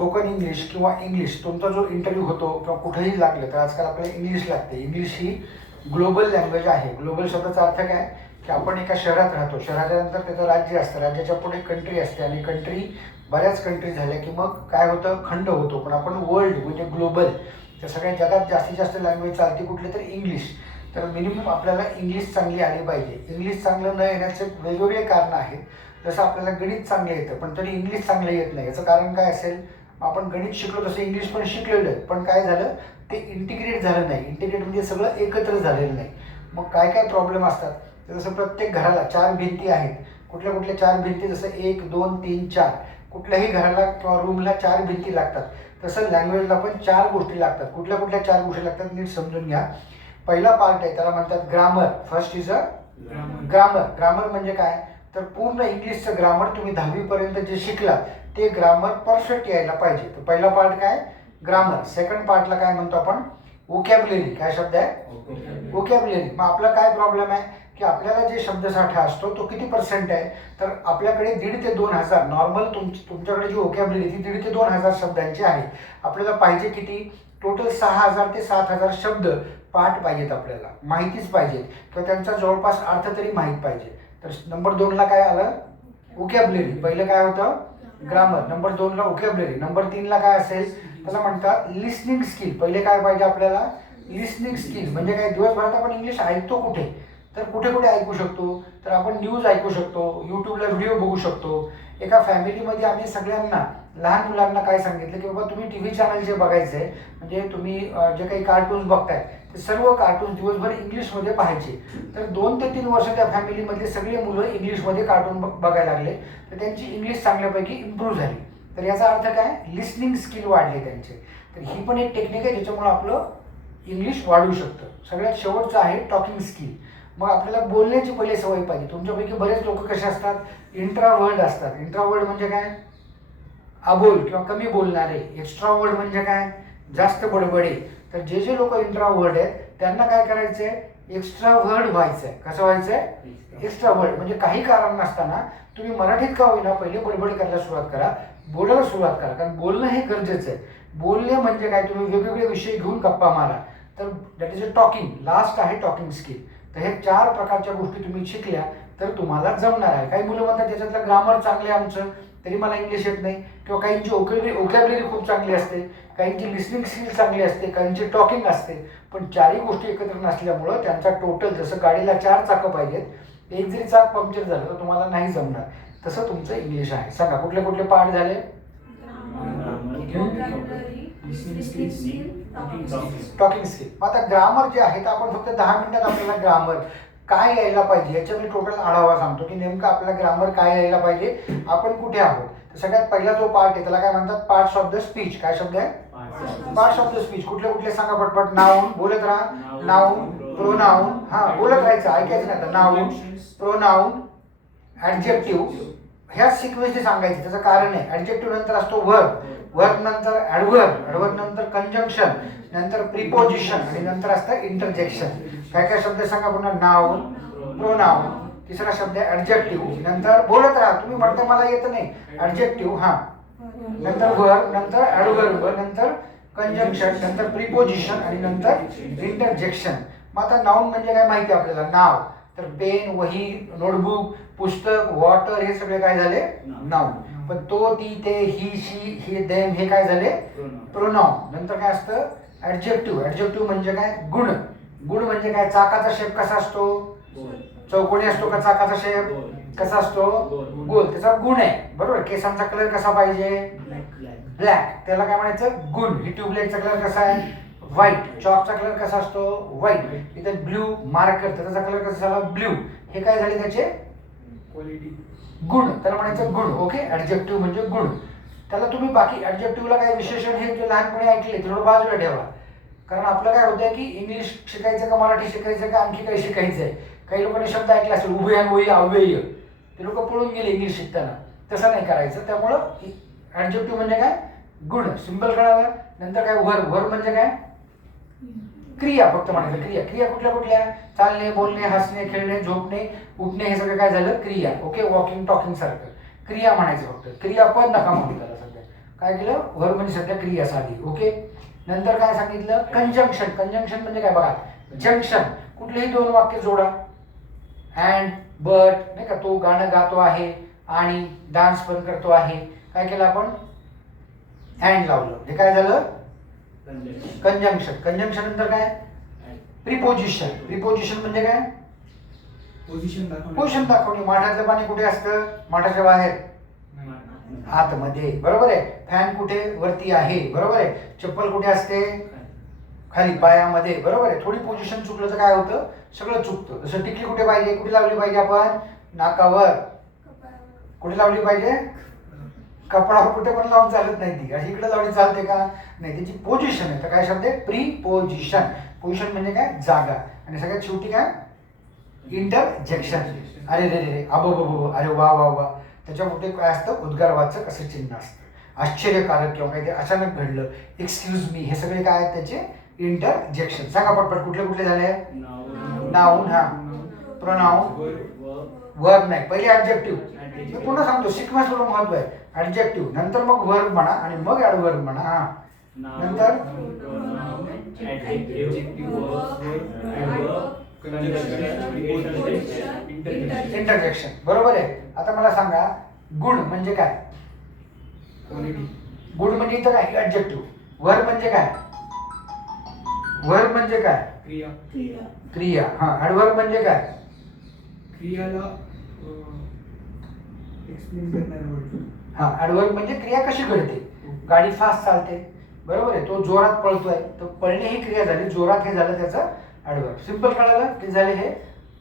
Spoken English किंवा English तुमचा जो इंटरव्ह्यू होतो किंवा कुठेही लागलं तर आजकाल आपल्याला इंग्लिश लागते. इंग्लिश ही ग्लोबल लँग्वेज आहे. ग्लोबल शब्दाचा अर्थ काय की आपण एका शहरात राहतो, शहराच्या नंतर त्याचं राज्य असतं, राज्याच्या पुढे कंट्री असते आणि कंट्री बऱ्याच कंट्री झाल्या की मग काय होतं, खंड होतो. पण आपण वर्ल्ड म्हणजे ग्लोबल, तर सगळ्या जगात जास्तीत जास्त लँग्वेज चालते कुठली तर इंग्लिश. तर मिनिमम आपल्याला इंग्लिश चांगली आली पाहिजे. इंग्लिश चांगलं न येण्याचे वेगवेगळे कारणं आहेत. जसं आपल्याला गणित चांगलं येतं पण तरी इंग्लिश चांगलं येत नाही, याचं कारण काय असेल? आपण गणित शिकलो तसं इंग्लिश पण शिकलेलं आहे, पण काय झालं ते इंटिग्रेट झालं नाही. इंटिग्रेट म्हणजे सगळं एकत्र झालेलं नाही. मग काय काय प्रॉब्लेम असतात? तर जसं प्रत्येक घराला 4 भिंती आहेत. कुठल्या कुठल्या 4 भिंती? जसं 1 2 3 4. कुठल्याही घराला किंवा रूमला 4 भिंती लागतात. तसं लँग्वेजला पण 4 गोष्टी लागतात. कुठल्या कुठल्या 4 गोष्टी लागतात नीट समजून घ्या. पहिला पार्ट आहे त्याला म्हणतात grammar. First is a grammar. Grammar म्हणजे काय? तर पूर्ण इंग्लिशचं ग्रामर तुम्ही 10वी पर्यंत जे शिकला ते ग्रामर परफेक्ट यायला पाहिजे. तर पहिला पार्ट काय? ग्रामर. सेकंड पार्टला काय म्हणतो आपण? वोकॅब्युलरी. काय शब्द आहे? वोकॅब्युलरी. मग आपला काय प्रॉब्लेम आहे की आपल्याला जे शब्दसाठा असतो तो किती पर्सेंट आहे? तर आपल्याकडे 1,500 ते 2,000 नॉर्मल तुमच्याकडे जी वोकॅब्युलरी ती 1,500 ते 2,000 शब्दांची आहे. आपल्याला पाहिजे किती? टोटल 6,000 ते 7,000 शब्द पाठ पाहिजेत, आपल्याला माहितीच पाहिजेत किंवा त्यांचा जवळपास अर्थ तरी माहीत पाहिजे. तर नंबर 2ला काय आलं? वोकॅब्युलरी. पहिलं काय होतं? ग्रामर. नंबर 2ला वोकॅब्युलरी. नंबर 3ला काय असेल? त्याला म्हणतात लिसनिंग स्किल. पहिले काय पाहिजे आपल्याला? Listening skill. म्हणजे काय? दिवसभरात आपण इंग्लिश ऐकतो कुठे? तर कुठे कुठे ऐकू शकतो? तर आपण न्यूज ऐकू शकतो, यूट्यूबला व्हिडिओ बघू शकतो. एका फॅमिलीमध्ये आम्ही सगळ्यांना लहान मुलांना काय सांगितलं की बाबा तुम्ही TV चॅनल जे बघायचं आहे, म्हणजे तुम्ही जे काही कार्टून्स बघताय ते सर्व कार्टून दिवसभर इंग्लिशमध्ये पाहायचे. तर 2 ते 3 वर्ष त्या फॅमिलीमधले सगळे मुलं इंग्लिशमध्ये कार्टून बघायला लागले. तर त्यांची इंग्लिश चांगल्यापैकी इम्प्रूव्ह झाली. तर याचा अर्थ काय? लिसनिंग स्किल वाढले त्यांचे. तर ही पण एक टेक्निक आहे ज्याच्यामुळे आपलं इंग्लिश वाढू शकतं. सगळ्यात शेवटचं आहे टॉकिंग स्किल. मग आपल्याला बोलण्याची पहिले सवय पाहिजे. तुमच्यापैकी बरेच लोक कसे असतात? इंट्रावर्ड असतात. इंट्रावर्ड म्हणजे काय? अबोल किंवा कमी बोलणारे. एक्स्ट्रावर्ड म्हणजे काय? जास्त बडबडे. तर जे जे लोक इंट्रावर्ड आहेत त्यांना काय करायचं आहे? एक्स्ट्रावर्ड व्हायचं आहे. कसं व्हायचं आहे? एक्स्ट्रावर्ड. म्हणजे काही कारण नसताना तुम्ही मराठीत का होईना पहिले बडबड करायला सुरुवात करा, बोलायला सुरुवात करा. कारण बोलणं हे गरजेचं आहे. बोलणे म्हणजे काय? तुम्ही वेगवेगळे विषय घेऊन गप्पा मारा. तर that is a talking. Last आहे टॉकिंग स्किल. तर हे 4 प्रकारच्या गोष्टी तुम्ही शिकल्या तर तुम्हाला जमणार आहे. काही मुलं म्हणतात त्याच्यातलं ग्रामर चांगलं आहे आमचं तरी मला इंग्लिश येत नाही, किंवा काहींची वोकॅब्युलरी खूप चांगली असते, काहींची लिसनिंग स्किल चांगली असते, काहींची टॉकिंग असते. पण 4ही गोष्टी एकत्र नसल्यामुळं त्यांचा टोटल, जसं गाडीला 4 चाकं पाहिजेत, एक जरी चाक पंक्चर झालं तर तुम्हाला नाही जमणार. तसं तुमचं इंग्लिश आहे. सांगा कुठले कुठले पार्ट झाले? Talking skill. मग आता ग्रामर जे आहे तर आपण फक्त 10 मिनिटात आपल्याला ग्रामर काय यायला पाहिजे याचा मी टोटल आढावा सांगतो की नेमकं आपल्याला ग्रामर काय यायला पाहिजे, आपण कुठे आहोत. तर सगळ्यात पहिला जो पार्ट आहे त्याला काय म्हणतात? Parts of the speech. काय शब्द आहे? Parts of the speech. कुठले कुठले सांगा पटपट. नाऊन. बोलत राहा. Noun, pronoun. हा, बोलत राहायचं, ऐकायचं नाही. तर नाऊन, प्रोनाऊन, ॲडजेक्टिव्ह. ह्या सिक्वेन्सने सांगायचे. त्याचं कारण आहे, ॲडजेक्टिव्ह नंतर असतो वर्ब, वर्ब नंतर ॲडव्हर्ब, ॲडव्हर्ब नंतर कंजंक्शन, नंतर प्रिपोजिशन आणि नंतर असतं इंटरजेक्शन. काय काय शब्द सांगा पुन्हा? नाऊन, प्रोनाऊन, तिसरा शब्द आहे ॲडजेक्टिव्ह, नंतर बोलत राहा. तुम्ही म्हणता मला येत नाही, ॲडजेक्टिव्ह, हा, नंतर वर्ब, नंतर ॲडव्हर्ब, नंतर कंजंक्शन, नंतर प्रिपोजिशन आणि नंतर इंटरजेक्शन. मग आता नाऊन म्हणजे काय माहिती आपल्याला? नाव. तर पेन, वही, नोटबुक, पुस्तक, वॉटर, हे सगळे काय झाले? नाऊन. पण तो, ती, ते, ही, शी, हे, देम, हे काय झाले? प्रोनाऊन. नंतर काय असतं? ॲडजेक्टिव्ह. ॲडजेक्टिव्ह म्हणजे काय? गुण. गुण म्हणजे काय? चाकाचा शेप कसा असतो? चौकोनी असतो का चाकाचा शेप? कसा असतो? गोल. त्याचा गुण आहे, बरोबर. केसांचा कलर कसा पाहिजे? ब्लॅक. त्याला काय म्हणायचं? गुण. ही ट्यूबलाईटचा कलर कसा आहे? व्हाईट. चॉकचा कलर कसा असतो? व्हाईट. इथे ब्ल्यू मार्कर, त्याचा कलर कसा झाला? ब्ल्यू. हे काय झाले त्याचे? गुण. त्याला म्हणायचं गुण. ओके. ॲडजेक्टिव्ह म्हणजे गुण. त्याला तुम्ही बाकी ॲडजेक्टिव्हला काय विशेषण हे जे लहानपणी ऐकले थोडं बाजूला ठेवा. कारण आपलं काय होतं की इंग्लिश शिकायचं का मराठी शिकायचं का आणखी काही शिकायचं आहे. काही लोकांनी शब्द ऐकला असेल, उभयन्वयी, अव्यय, ते लोक पळून गेले इंग्लिश शिकताना. तसं नाही करायचं. त्यामुळं ॲडजेक्टिव्ह म्हणजे काय? गुण. सिंपल कळाला. नंतर काय? वर्ब. वर्ब म्हणजे काय? क्रिया. फक्त म्हणायचं क्रिया. क्रिया कुठल्या कुठल्या? चालणे, बोलणे, हसणे, खेळणे, झोपणे, उठणे, हे सगळं काय झालं? क्रिया. ओके. वॉकिंग, टॉकिंग सारखं क्रिया म्हणायचं फक्त. क्रियापद नका म्हणू त्याला सध्या, काय केलं, वर्ब म्हणजे सध्या क्रिया साधी. ओके. नंतर काय सांगितलं, कंजंक्शन. कंजंक्शन म्हणजे काय बघा, जंक्शन. कुठलेही दोन वाक्य जोडा. अँड, बट, नाही का, तो गाणं गातो आहे आणि डान्स पण करतो आहे. काय केलं आपण, अँड लावलं, हे काय झालं, कंजंक्शन. कंजंक्शन नंतर काय, प्रिपोजिशन. प्रिपोजिशन म्हणजे काय, पोझिशन दाखवणे. माठातलं पाणी कुठे असतं, माठाच्या बाहेर, आतमध्ये, बरोबर आहे. फॅन कुठे, वरती आहे, बरोबर आहे. चप्पल कुठे असते, खाली, पायामध्ये, बरोबर आहे. थोडी पोझिशन चुकलं तर काय होतं, सगळं चुकतं. जसं टिकली कुठे पाहिजे, कुठे लावली पाहिजे आपण, नाकावर. कुठे लावली पाहिजे, कपडावर. कुठे पण लावून चालत नाही ती, अशी इकडे लावली चालते का, नाही. त्याची पोझिशन आहे. तर काय शब्द आहे, प्रीपोजिशन. पोझिशन म्हणजे काय, जागा. आणि सगळ्यात शेवटी काय, इंटरजेक्शन. अरे रे रे, अबो, अरे वा वा वा. त्याच्या पुढे काय असतं, उद्गारवाचक असं चिन्ह असतं. आश्चर्यकारक किंवा काही ते अचानक घडलं, एक्सक्यूज मी, हे सगळे काय आहेत त्याचे इंटरजेक्शन. सांगा पटपट, कुठले कुठले झाले, नाऊन, हा, प्रोनाऊन, वर्ब नाही, पहिले ऍडजेक्टिव्ह. मी पुन्हा सांगतो, सिक्वेन्स थोडं महत्व आहे. ऍडजेक्टिव्ह नंतर मग वर्ब म्हणा आणि मग ऍडवर्ब म्हणा. हा, नंतर इंटरजेक्शन, बरोबर आहे. आता मला सांगा, गुड म्हणजे काय, गुड म्हणजे इथं काय, ऍडजेक्टिव्ह. वर्ब म्हणजे काय, वर्ब म्हणजे काय, क्रिया. हा, ऍडवर्ब म्हणजे काय, क्रियाला एक्सप्लेन करणारा वर्ड. हा, ऍडवर्ब म्हणजे क्रिया कशी घडते. गाडी फास्ट चालते, बरोबर आहे. तो जोरात पळतोय, तर पळणे ही क्रिया झाली, जोरात हे झालं त्याचं ऍडवर्ब. सिंपल कळालं की झाले, हे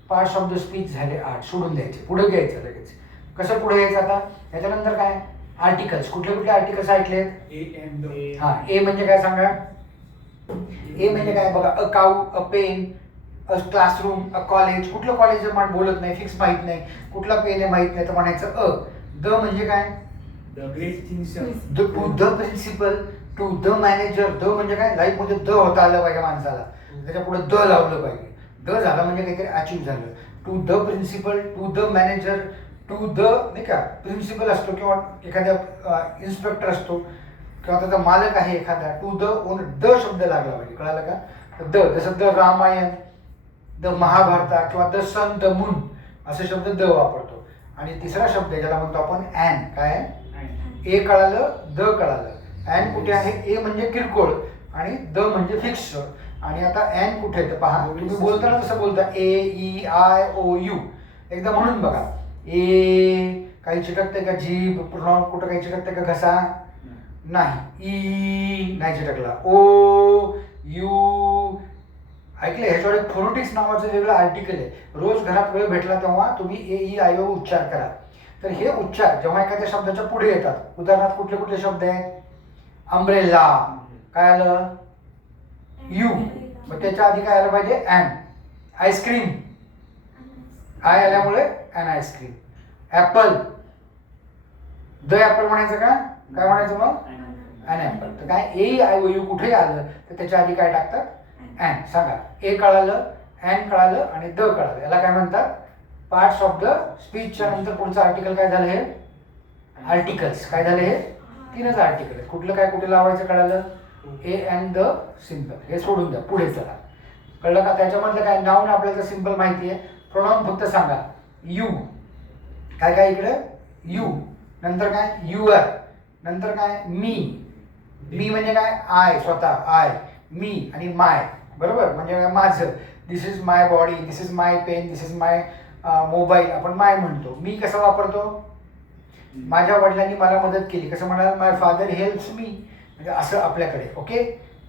पार्ट्स ऑफ द स्पीच झाले 8. सोडून द्यायचे, पुढे घ्यायचं लगेच. कसं पुढे यायचं आता, याच्यानंतर काय, आर्टिकल्स. कुठले कुठले आर्टिकल्स ऐकलेत, ए एंड द. हा, ए म्हणजे काय सांगा, ए म्हणजे काय बघा, a cow, a pen, a classroom, a college. कुठलं कॉलेज बोलत नाही, फिक्स माहित नाही, कुठला पेन आहे माहित नाही, तर म्हणायचं अ. द म्हणजे काय, the great things. To the principal, to the manager. The म्हणजे काय, लाईफ मध्ये द होता आलं पाहिजे माणसाला, त्याच्या पुढे द लावलं पाहिजे. द झाला म्हणजे काहीतरी अचीव झालं. To the principal, to the manager, to the, नाही का, प्रिन्सिपल असतो किंवा एखाद्या इन्स्पेक्टर असतो किंवा त्याचा मालक आहे एखादा, टू द ओनर. द शब्द लागला पाहिजे, कळालं का. द, जसं द रामायण, द महाभारता किंवा द सन, द मून, असे शब्द द वापरतो. आणि तिसरा शब्द ज्याला म्हणतो आपण ॲन. काय, ए कळालं, द कळालं. ॲन कुठे आहे, ए म्हणजे किरकोळ आणि द म्हणजे फिक्स. आणि आता ॲन कुठे आहे तर पहा, तुम्ही बोलताना कसं बोलता, ए ई आय ओ यू. एकदा म्हणून बघा, ए काही चिटकते का जीभ, प्रोनाउन कुठं काही चिटकते का घसा, नाही. ई नाही चिटकला. ओ यू ऐकले. ह्याच्यावर एक फोनोटिक्स नावाचं वेगळं आर्टिकल आहे. रोज घरात वेळ भेटला तेव्हा तुम्ही ए ई आय ओ उच्चार करा. तर हे उच्चार जेव्हा एखाद्या शब्दाच्या पुढे येतात, उदाहरणार्थ कुठले कुठले शब्द आहेत, अम्ब्रेला, काय आलं, यू, मग त्याच्या आधी काय आलं पाहिजे, ॲन. आईस्क्रीम, आय आल्यामुळे an ice cream. Apple, the apple म्हणायचं का, काय म्हणायचं मग, ॲन ॲपल. तर काय, ए आय ओ यू कुठे आलं तर त्याच्या आधी काय टाकतात, ॲन. सांगा, ए कळालं, ॲन कळालं आणि द कळालं, याला काय म्हणतात, पार्ट्स ऑफ द स्पीचच्या नंतर पुढचं आर्टिकल काय झालं, हे आर्टिकल्स. काय झालं, हे तीनच आर्टिकल आहेत. कुठलं काय कुठे लावायचं कळालं, ए अँड द सिम्पल. हे सोडून द्या, पुढे चला. कळलं का. त्याच्यामधलं काय, नाऊन आपल्याला सिम्पल माहिती आहे. प्रोनाउन फक्त सांगा, यू, काय काय इकडे, यू, नंतर काय, युअर, नंतर काय, मी. मी म्हणजे काय, आय, स्वतः, आय, मी आणि माय, बरोबर, म्हणजे काय, माझं. This is my body, this is my pen, this is my mobile, आपण माय म्हणतो. मी कसं वापरतो, माझ्या वडिलांनी मला मदत केली, कसं म्हणाल, माय फादर हेल्प्स मी, म्हणजे असं आपल्याकडे. ओके.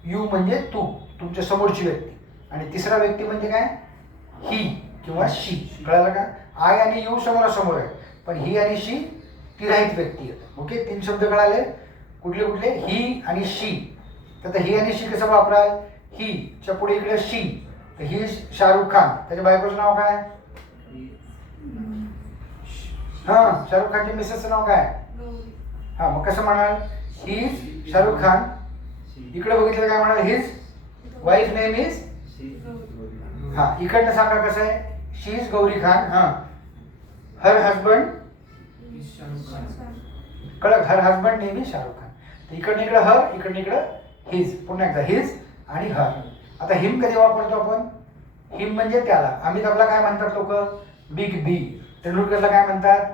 यू म्हणजे तू, तुमच्या समोरची व्यक्ती. आणि तिसरा व्यक्ती म्हणजे काय, ही किंवा शी. कळालं का. आय आणि यू समोरासमोर आहे, पण ही आणि शी तिराहित व्यक्ती आहेत. ओके. 3 शब्द कळाले. कुठले कुठले, ही आणि शी. तर ही आणि शी कसं वापराल, ही च्या पुढे इकडे शी, तर ही शाहरुख खान, त्याच्या बायकोचं नाव काय, हा, शाहरुख खानच्या मिसेसचं नाव काय, हा, मग कसं म्हणाल, ही शाहरुख खान. इकडे बघितलं काय म्हणाल, हिज वाईफ नेम इज, हा, इकडनं सांगा कसं आहे, शी इज गौरी खान. हा, हर हजबंड, कळक, her husband name is Shahrukh Khan. इकडनं इकडं हर, इकडनं इकडं हिज. पुन्हा एकदा हिज आणि हर. आता हिम कधी वापरतो आपण? हिम म्हणजे त्याला. अमिताभला काय म्हणतात लोक? बिग बी. तेंडुलकरला काय म्हणतात?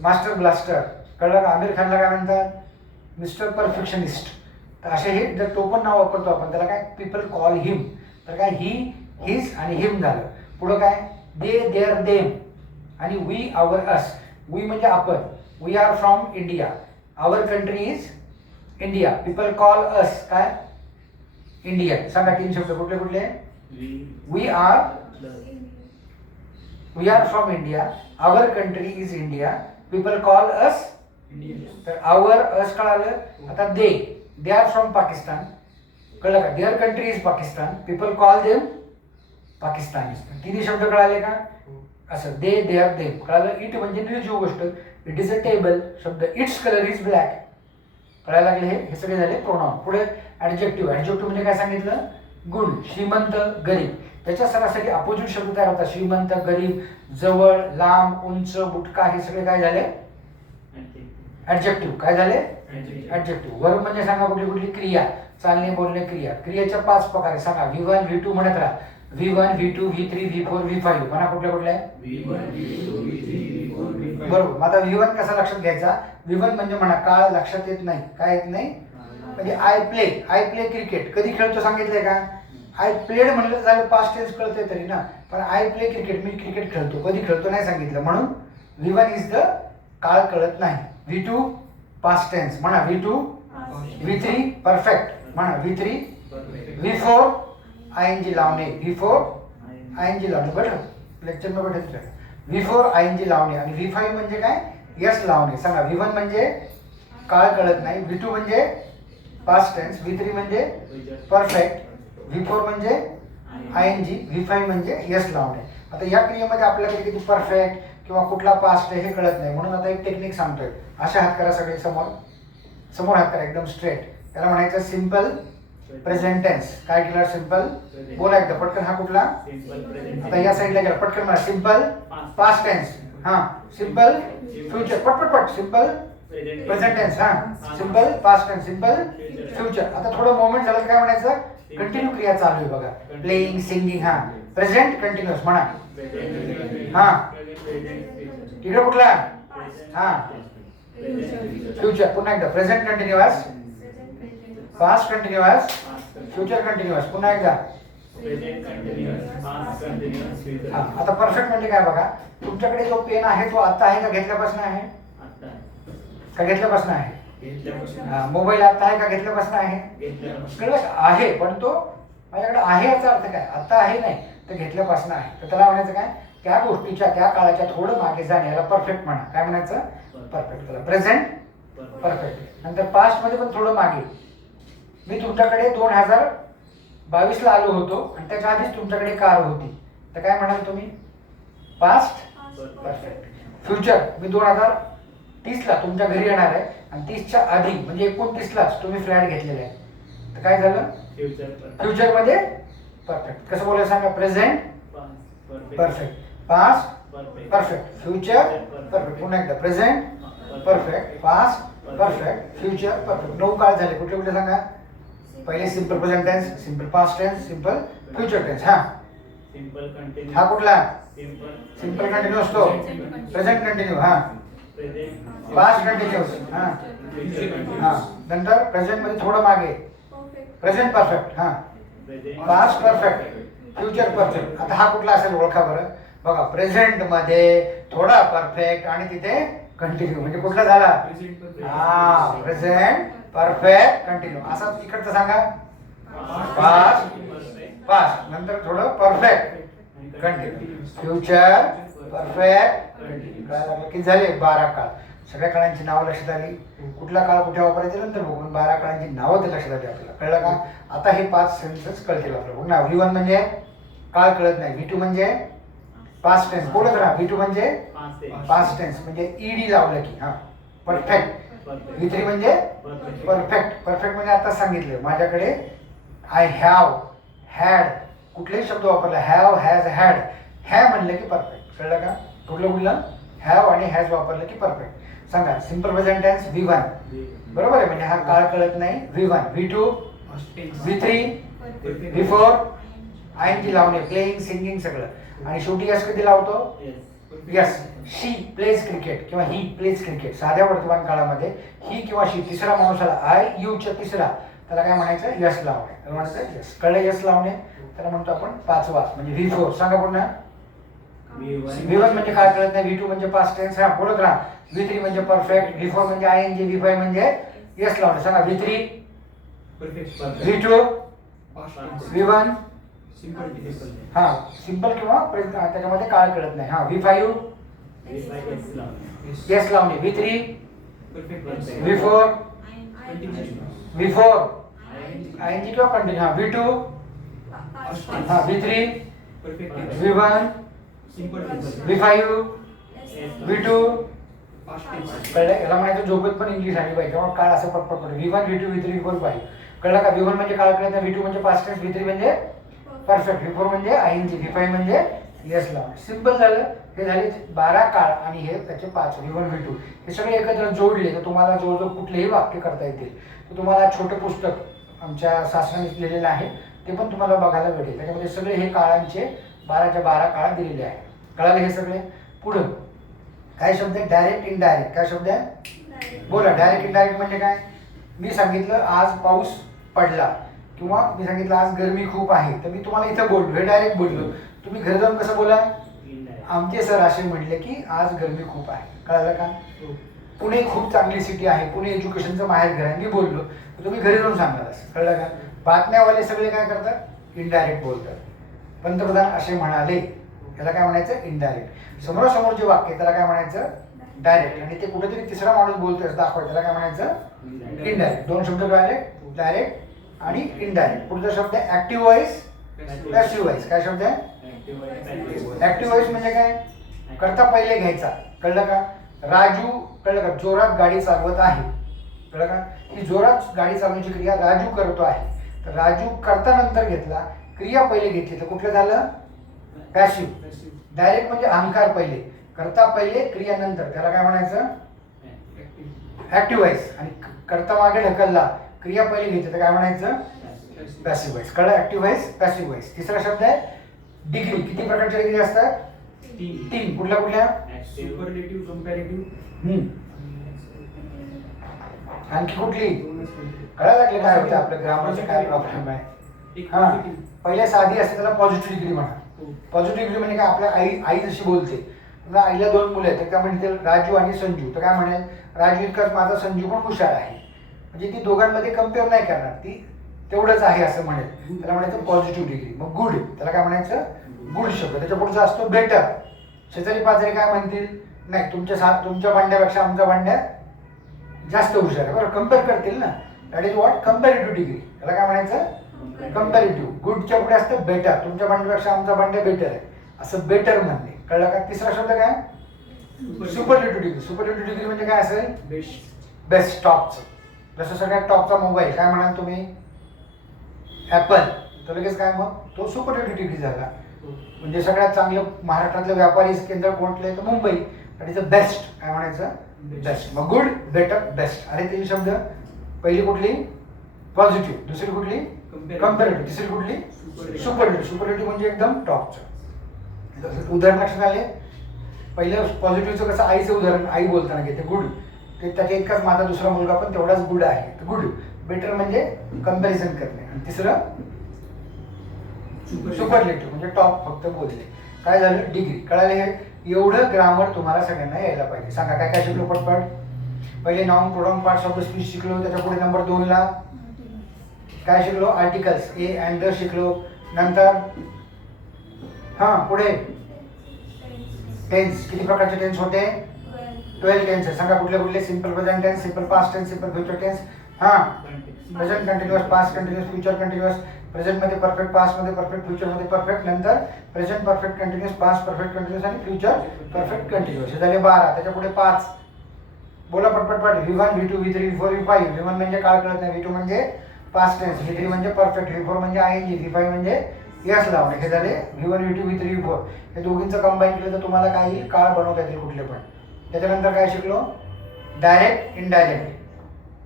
Master blaster. कळलं का? आमिर खानला काय म्हणतात? Mister perfectionist. तर असे हे जर तो पण नाव वापरतो आपण, त्याला काय? People call him. तर काय? ही, हिज आणि हिम झालं. पुढं काय? दे, देअर, देम आणि वी, आवर, अस. वी म्हणजे आपण. We are from India. Our country is India. People call us काय? इंडियन. सांगा 3 शब्द कुठले कुठले? We are from India. Our country is India. People call us. तर आवर, अस कळालं. आता दे आर फ्रॉम पाकिस्तान. कळलं का? Their country is Pakistan. People call them Pakistani. तिन्ही शब्द कळाले का? असं दे, देअर, देम कळालं. इट म्हणजे निर्जीव गोष्ट. It is a table. शब्द इट्स कलर इज ब्लॅक. कळायला लागले. हे सगळे झाले प्रोनाउन. पुढे ऍडजेक्टिव्ह. ऍडजेक्टिव्ह म्हणजे काय सांगितलं? गुण. श्रीमंत, गरीब. त्याच्या सरासरी अपोजिट शब्द तयार होतात. श्रीमंत, गरीब, जवळ, लांब, उंच, बुटका हे सगळे काय झाले? ऍडजेक्टिव्ह. काय झाले? ऍडजेक्टिव्ह. वर्ब म्हणजे सांगा कुठली कुठली? क्रिया. चालणे, बोलणे, क्रिया. क्रियेच्या 5 प्रकारे सांगा. V1, V2 म्हणत राहा. V1, V2, V3, V4, V5 म्हणा. कुठल्या कुठल्या? बरोबर. आता V1 कसा लक्षात घ्यायचा? V1 म्हणजे म्हणा काळ लक्षात येत नाही. काय येत नाही? म्हणजे आय प्ले क्रिकेट. कधी खेळतो सांगितलंय का? आय प्लेड म्हणलं झालं, पास्ट टेन्स कळतंय तरी ना. पण I play cricket, me cricket खेळतो. कधी खेळतो नाही सांगितलं. म्हणून V1 इज द काळ कळत नाही. V2 पास्ट टेन्स म्हणा. V2 V3 परफेक्ट म्हणा. V3 V4 ING लावणे. V4 ING लावणे. बरं लेक्चर में बैठे V4 ING लावणे. आणि V5 म्हणजे काय? यस लावणे. सांगा. V1 म्हणजे काळ कळत नाही. V2 म्हणजे पास्ट टेन्स. V3 म्हणजे परफेक्ट. V4 म्हणजे ING. V5 म्हणजे यस लावणे. आता या क्रियेमध्ये आपल्याला किती परफेक्ट किंवा कुठला पास्ट आहे हे कळत नाही. म्हणून आता एक टेक्निक सांगतोय. अशा हात करा सगळे समोर हात करा एकदम स्ट्रेट. त्याला म्हणायचं सिंपल प्रेझेंट टेन्स. काय केलं? सिंपल. बोला एकदा पटकन. हा कुठला? आता या साईडला गेला. पटकन म्हणा. Simple past tense. हा. Simple future. पट. Simple present tense. हा. Simple past tense. Simple future. आता थोडं मोमेंट झालं तर काय म्हणायचं? कंटिन्यू क्रिया चालू आहे बघा. Playing, singing. हा. प्रेझेंट कंटिन्युअस म्हणा. हा. इकडे कुठला? हा. फ्युचर. पुन्हा एकदा. Present continuous, past continuous, future continuous. पुन्हा एकदा. हा. आता परफेक्ट म्हणजे काय बघा. तुमच्याकडे जो पेन आहे तो आता आहे का घेतल्यापासून आहे? का घेतल्यापासून आहे? मोबाईल आता आहे का घेतल्यापासून आहे? कळलं का? आहे. पण तो माझ्याकडे आहे याचा अर्थ काय? आता आहे नाही तर घेतल्यापासून आहे. तर त्याला म्हणायचं काय? त्या गोष्टीच्या त्या काळाच्या थोडं मागे जाणे याला परफेक्ट म्हणा. काय म्हणायचं? परफेक्ट. त्याला प्रेझेंट परफेक्ट. नंतर पास्ट मध्ये पण थोडं मागे. मी तुमच्याकडे 2022 ला आलो होतो आणि त्याच्या आधीच तुमच्याकडे कार होती. तर काय म्हणाल तुम्ही? Past perfect. फ्युचर. मी 2030 ला तुमच्या घरी येणार आहे आणि 30च्या आधी म्हणजे 29 लाच तुम्ही फ्लॅट घेतलेला आहे. तर काय झालं? फ्युचर मध्ये परफेक्ट. कसं बोलायचं सांगा? Present perfect, past perfect, future perfect. पुन्हा एकदा. Present perfect, past perfect, future perfect. 9 काळ झाले. कुठले कुठले सांगा? पहिले simple present tense, simple past tense, simple future tense. हा. हा कुठला? सिंपल कंटिन्युअस तो. Present continue. हा. Past continuous. हा. हा. नंतर प्रेझेंट मध्ये थोडं मागे. Present perfect. हा. Past perfect, future perfect. आता हा कुठला असेल ओळखा बरं. बघा. प्रेझेंट मध्ये थोडा परफेक्ट आणि तिथे कंटिन्यू म्हणजे कुठला झाला? हा. Present perfect continue. असा इकडचं सांगा. पास्ट नंतर थोडं perfect continue, future perfect continue. काय लागलं? किती झाले? 12 काळ. सगळ्या काळांची नावं लक्षात आली. कुठला काळ कुठे वापरायचे नंतर बघू. 12 काळांची नावं ते लक्षात आली आपल्याला. कळलं का? आता हे 5 सेन्सेस कळतील आपल्याला. पुन्हा V1 म्हणजे काळ कळत नाही. V2 म्हणजे पास्ट टेन्स. बोलत राहा. V2 म्हणजे पास्ट टेन्स म्हणजे ईडी लावलं की. हा. परफेक्ट. V3 म्हणजे परफेक्ट. परफेक्ट म्हणजे आता सांगितलं. माझ्याकडे आय हॅव, हॅड कुठलेही शब्द वापरला. Have, has, had. हॅ म्हणलं की परफेक्ट. कळलं का? कुठलं हॅव आणि हॅज वापरलं की परफेक्ट. सांगा सिम्पल प्रेझेंट टेन्स V1 बरोबर आहे, म्हणजे हा काळ कळत नाही V1, V2, V3, V4 ING लावणे, प्लेइंग सिंगिंग सगळं, आणि शेवटी यस कधी लावतो? यस. शी प्लेज क्रिकेट किंवा ही प्लेज क्रिकेट. साध्या वर्तमान काळामध्ये ही किंवा शी तिसरा माणूस आला आय यू च्या तिसरा, त्याला काय म्हणायचं? यस लावणे. त्याला म्हणायचं यस. कळलं यस लावणे, त्याला म्हणतो आपण पाचवा म्हणजे V4. सांगा पुन्हा. V1 म्हणजे काय कळत नाही, V2 म्हणजे पास्ट टेन्स, हा बोलत राहा. V3 म्हणजे परफेक्ट, V4 म्हणजे ING, V5 म्हणजे यस लावणे. सांगा V3, V2, V1 हा सिंपल किंवा त्याच्यामध्ये काळ कळत नाही. हा V5 यस लावणे, V3, V4 ING किंवा कंटिन्यू, हा V2 हा V3 V1 V5 V2 कळलं. याला म्हणायचं झोपेत पण इंग्लिश आली पाहिजे, मग काळ असं पटपट पडतो. V1 V2 V3 V4 5. कळलं का? V1 म्हणजे काळ कळत नाही, V2 म्हणजे पास्ट टेन्स, V3 म्हणजे परफेक्ट, V4 म्हणजे ING, V5 म्हणजे यस लावणे. सिंपल झालं. हे झाले 12 काळ आणि हे त्याचे 5 V1 V2 हे सगळे एकत्र जोडले तर तुम्हाला जवळजवळ कुठलेही वाक्य करता येतील. तर तुम्हाला छोटं पुस्तक आमच्या शासनाने लिहिलेलं आहे, ते पण तुम्हाला बघायला भेटेल. त्याच्यामध्ये सगळे हे काळांचे 12च्या 12 काळ दिलेले आहे. कळाले हे सगळे? पुढं काय शब्द आहे? Direct indirect. काय शब्द आहे? बोला. डायरेक्ट इनडायरेक्ट म्हणजे काय? मी सांगितलं आज पाऊस पडला किंवा मी सांगितलं आज गरमी खूप आहे, तर मी तुम्हाला इथं बोललो, हे डायरेक्ट बोललो. तुम्ही घरी जाऊन कसं बोला? आमचे सर असे म्हणले की आज गरमी खूप आहे. कळालं का? पुणे खूप चांगली सिटी आहे, पुणे एज्युकेशनचं माहेर घर आहे, मी बोललो, तर तुम्ही घरी जाऊन सांगणार असं. कळलं का? बातम्यावाले सगळे काय करतात? इनडायरेक्ट बोलतात. पंतप्रधान असे म्हणाले, याला काय म्हणायचं? इनडायरेक्ट. समोरासमोर जे वाक्य त्याला काय म्हणायचं? डायरेक्ट. आणि ते कुठेतरी तिसरा माणूस बोलतोय दाखवायचं, त्याला काय म्हणायचं? इनडायरेक्ट. दोन शब्द कळाले? डायरेक्ट आणि इनडायरेक्ट. पुढचा शब्द आहे ऍक्टिव्ह व्हॉइस, पॅसिव्ह व्हॉइस. काय शब्द आहे? ऍक्टिव्ह व्हॉइस म्हणजे काय? करता पहिले घ्यायचा. कळलं का? राजू, कळलं का? जोरात गाडी चालवत आहे. कळलं का? ही जोरात गाडी चालवण्याची क्रिया राजू करतो आहे. तर राजू करता नंतर घेतला, क्रिया पहिले घेतली, तर कुठलं झालं? पॅसिव्ह. डायरेक्ट म्हणजे अहंकार पहिले, करता पहिले क्रिया नंतर, त्याला काय म्हणायचं? Active voice. आणि करता मागे ढकलला, क्रिया पहिले घेतली, तर काय म्हणायचं? Passive voice. कळलं? Active voice, passive voice. तिसरा शब्द आहे डिग्री. किती प्रकारच्या डिग्री असतात? 3. कुठल्या कुठल्या? Superlative, comparative. आणखी कुठली? कळायला लागले काय होतं आपल्या ग्रामरचा काय प्रॉब्लेम आहे? हा पहिल्या साधी असते त्याला पॉझिटिव्ह डिग्री म्हणा. पॉझिटिव्ह डिग्री म्हणजे काय? आपल्या आई जशी बोलते, समजा आईला 2 मुलं आहेत, तर काय म्हणते? राजू आणि संजू. तर काय म्हणेल? राजू इतकाच माझा संजू पण हुशार आहे. म्हणजे ती दोघांमध्ये कम्पेअर नाही करणार, ती तेवढंच आहे असं म्हणेल. त्याला म्हणायचं पॉझिटिव्ह डिग्री. मग गुड, त्याला काय म्हणायचं? गुड शब्द. त्याच्या पुढचा असतो बेटर. शेजारी पाजारी काय म्हणतील? नाही, तुमच्या भांड्यापेक्षा आमचा भांड्या जास्त हुशार आहे. बरं, कम्पेअर करतील ना. That is what? Comparative degree. त्याला काय म्हणायचं? कंपॅरेटिव्ह. गुडच्या पुढे असतं बेटर. तुमच्या भांड्यापेक्षा आमचा भांड्या बेटर आहे, असं बेटर म्हणणे. कळलं का? तिसरा शब्द काय? Superlative degree. सुपरलेटिव्ह डिग्री म्हणजे काय असेल? बेस्ट, टॉपचं. जसं सगळ्यात टॉपचा मोबाईल काय म्हणाल तुम्ही? ॲपल. तर लगेच काय? मग तो सुपरलेटिव्ह डिग्री झाला. म्हणजे सगळ्यात चांगलं महाराष्ट्रातलं व्यापारी केंद्र कोणतं आहे? तर मुंबई. आणि इज बेस्ट. काय म्हणायचं? बेस्ट. मग गुड, बेटर, बेस्ट. अरे 3 शब्द. पहिली कुठली? पॉझिटिव्ह. दुसरी कुठली? कंपॅरेटिव्ह. तिसरी कुठली? सुपरलेटिव्ह. सुपरलेटिव्ह म्हणजे एकदम टॉपचं. उदाहरण लक्षात आले? पहिलं पॉझिटिव्हचं कसं? आईचं उदाहरण आई बोलताना घेते गुड, ते त्याच्या इतकाच माझा दुसरा मुलगा पण तेवढाच गुड आहे, तर गुड. बेटर म्हणजे कंपॅरिझन करणे. आणि तिसरं सुपरलेटिव्ह म्हणजे टॉप फक्त बोलले. काय झालं? डिग्री. कळाले? हे एवढं ग्रामर तुम्हाला सगळ्यांना यायला पाहिजे. सांगा काय काय शिकलो पटपट? पहिले noun, pronoun, parts of the speech शिकलो. त्याच्या पुढे नंबर 2ला काय शिकलो? आर्टिकल्स, ए अँड द शिकलो. नंतर पुढे टेन्स. किती प्रकारचे टेन्स होते? 12 टेन्स. सांगा कुठले कुठले? Simple present tense, simple past tense, simple future tense. Present continuous, past continuous, future continuous. Present मध्ये परफेक्ट, पास्ट मध्ये परफेक्ट, फ्युचर मध्ये परफेक्ट. नंतर present perfect continuous, past perfect continuous आणि फ्युचर परफेक्ट कंटिन्युअस. हे झाले 12. त्याच्या पुढे 5. बोला पटपट. V1 V2 V3 V4 V5. V1 म्हणजे काळ कळत नाही, V2 म्हणजे पास्ट टेन्स, V3 म्हणजे परफेक्ट, V4 म्हणजे ING, V5 म्हणजे यस लावणे. हे झाले V1 V2 V3 V4. हे दोघींचं कंबाईन केलं तर तुम्हाला काही काळ बनवता येतील कुठले पण. त्याच्यानंतर काय शिकलो? Direct indirect.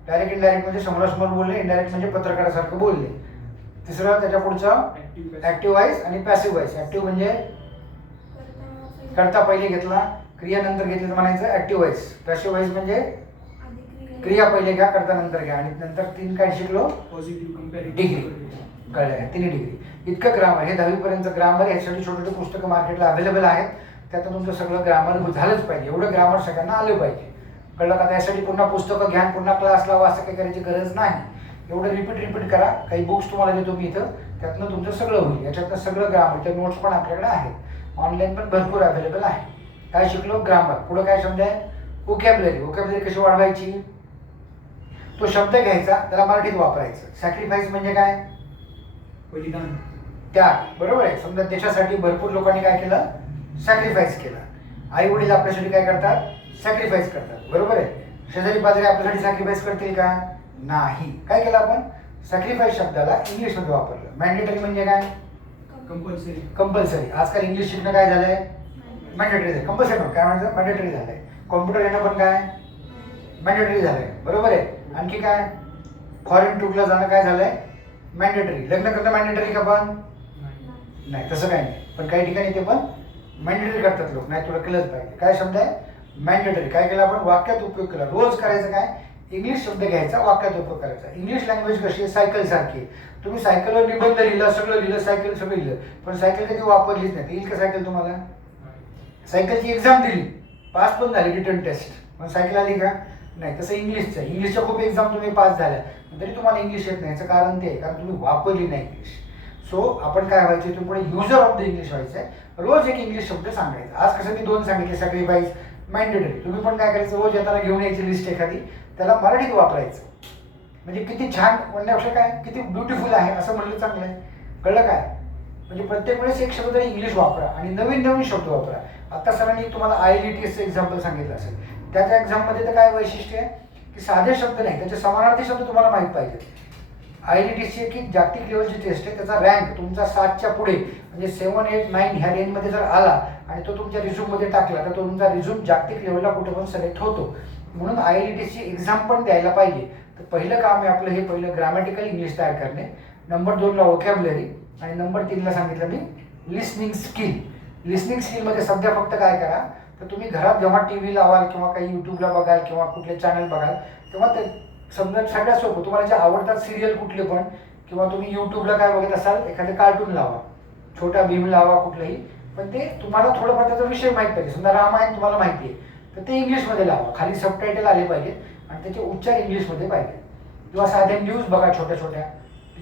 डायरेक्ट इनडायरेक्ट म्हणजे समोरासमोर बोलले, इनडायरेक्ट म्हणजे पत्रकारासारखं बोलले. तिसरं त्याच्या पुढचं ऍक्टिव्ह व्हॉइस आणि पॅसिव्ह व्हॉइस. ऍक्टिव्ह म्हणजे करता पहिले घेतला, क्रिया नंतर घेतली तर म्हणायचं ऍक्टिव्ह व्हॉइस. पॅसिव्ह व्हॉइस म्हणजे क्रिया पहिले घ्या, करता नंतर घ्या. आणि नंतर 3 काय शिकलो? Positive comparative. डिग्री. कळलं? 3 डिग्री. इतकं ग्रामर, हे 10वी पर्यंत ग्रामर. यासाठी छोटे छोटे पुस्तकं मार्केटला अवेलेबल आहेत. त्यातून तुमचं सगळं ग्रामर झालंच पाहिजे. एवढं ग्रामर सगळ्यांना आलं पाहिजे. कळलं का? त्यासाठी पुन्हा पुस्तकं घ्या, पुन्हा क्लास लावा असं काही करायची गरज नाही. एवढं रिपीट करा. काही बुक्स तुम्हाला देतो मी इथं, त्यातनं तुमचं सगळं होईल. याच्यातनं सगळं ग्रामर, त्या नोट्स पण आपल्याकडे आहेत, ऑनलाईन पण भरपूर अवेलेबल आहे. काय शिकलो? ग्रामर. पुढं काय शब्द आहे? व्होकॅब्युलरी. व्होकॅब्युलरी कशी वाढवायची? तो शब्द घ्यायचा, त्याला मराठीत वापरायचं. सॅक्रिफाईस म्हणजे काय? बलिदान. त्याग. बरोबर आहे. समजा देशासाठी भरपूर लोकांनी काय केलं? सॅक्रिफाईस केलं. आई वडील आपल्यासाठी काय करतात? सॅक्रिफाईस करतात. बरोबर आहे. शेजारी पाजारी आपल्यासाठी सॅक्रिफाईस करतील का? नाही. काय केलं आपण? सॅक्रिफाईस शब्दाला इंग्लिशमध्ये वापरलं. मॅन्डेटरी म्हणजे काय? कंपल्सरी. कंपल्सरी. आजकाल इंग्लिश शिकणं काय झालंय? मॅन्डेटरी झालं. कंपल्सरी काय म्हणायचं? मॅन्डेटरी झालंय. कॉम्प्युटर येणं पण काय? मॅन्डेटरी झालंय. बरोबर आहे. आणखी काय? फॉरेन टूरला जाणं काय झालंय? मॅन्डेटरी. लग्न करणं मॅन्डेटरी का पण? नाही, तसं काही नाही. पण काही ठिकाणी ते पण मॅन्डेटरी करतात लोक. नाही, तुला केलंच पाहिजे. काय शब्द आहे? मॅन्डेटरी. काय केलं आपण? वाक्यात उपयोग केला. रोज करायचं काय? इंग्लिश शब्द घ्यायचा, वाक्यात उपयोग करायचा. इंग्लिश लँग्वेज कशी आहे? सायकल सारखी. तुम्ही सायकलवर निबंध लिहिलं, सगळं लिहिलं, सायकल सगळं लिहिलं, पण सायकल कधी वापरलीच नाही. येईल का सायकल तुम्हाला? सायकलची एक्झाम दिली, पास पण झाली, रिटर्न टेस्ट, पण सायकल आली का? नाही. तसं इंग्लिशचं. इंग्लिशच्या खूप एक्झाम तुम्ही पास झाल्या, तरी तुम्हाला इंग्लिश येत नाही. याचं कारण ते आहे, कारण तुम्ही वापरली नाही इंग्लिश. सो आपण काय व्हायचं? तुम्ही पुढे युजर ऑफ द इंग्लिश व्हायचं. रोज एक इंग्लिश शब्द सांगायचा. आज कसं मी 2 सांगितले, सॅक्रिफाईस, मॅन्डेटरी. तुम्ही पण काय करायचं? रोज येताना घेऊन यायची लिस्ट एखादी, त्याला मराठीत वापरायचं. म्हणजे किती छान म्हणण्यापेक्षा काय, किती ब्युटिफुल आहे असं म्हणलं चांगलं आहे. कळलं काय? म्हणजे प्रत्येक वेळेस एक शब्द तरी इंग्लिश वापरा आणि नवीन नवीन शब्द वापरा. आता सरांनी तुम्हाला IELTSचं एक्झाम्पल सांगितलं असेल. त्या एक्झाममध्ये तर काय वैशिष्ट्य आहे की साधे शब्द नाही, त्याचे समानार्थी शब्द तुम्हाला माहीत पाहिजे. IELTSची एक जागतिक लेवलची टेस्ट आहे. त्याचा रँक तुमचा 7च्या पुढे म्हणजे 7, 8, 9 ह्या रेंजमध्ये जर आला आणि तो तुमच्या रिझ्यूममध्ये टाकला, तर तो तुमचा रिझ्यूम जागतिक लेवलला कुठे पण सिलेक्ट होतो. म्हणून IELTSची एक्झाम पण द्यायला पाहिजे. तर पहिलं काम आहे आपलं हे, पहिलं ग्रामॅटिकल इंग्लिश तयार करणे. नंबर 2ला व्होकॅब्युलरी. आणि नंबर 3ला सांगितलं मी लिसनिंग स्किल. लिसनिंग स्किलमध्ये सध्या फक्त काय करा, तर तुम्ही घरात जेव्हा TV लावाल किंवा काही यूट्यूबला बघाल किंवा कुठले चॅनल बघाल, तेव्हा ते समजा सगळ्यात सोपं, तुम्हाला जे आवडतात सिरियल कुठले पण, किंवा तुम्ही यूट्यूबला काय बघत असाल, एखादं कार्टून लावा, छोटा भीम लावा कुठलंही, पण ते तुम्हाला थोडंफार त्याचा विषय माहीत पाहिजे. समजा रामायण तुम्हाला माहिती आहे, तर ते इंग्लिशमध्ये लावा. खाली सबटायटल आले पाहिजेत आणि त्याचे उच्चार इंग्लिशमध्ये पाहिजे. किंवा साध्या न्यूज बघा छोट्या छोट्या,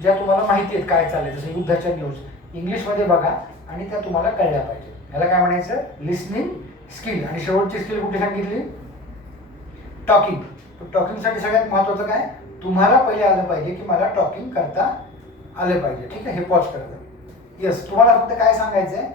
ज्या तुम्हाला माहिती आहेत काय चाललंय, जसं युद्धाच्या न्यूज इंग्लिशमध्ये बघा आणि त्या तुम्हाला कळल्या पाहिजे. याला काय म्हणायचं? Listening skill. आणि शेवटची स्किल कुठली सांगितली? टॉकिंग. टॉकिंगसाठी सगळ्यात महत्त्वाचं काय? तुम्हाला पहिले आलं पाहिजे की मला टॉकिंग करता आलं पाहिजे. ठीक आहे, हे पॉज करत. येस, तुम्हाला फक्त काय सांगायचं आहे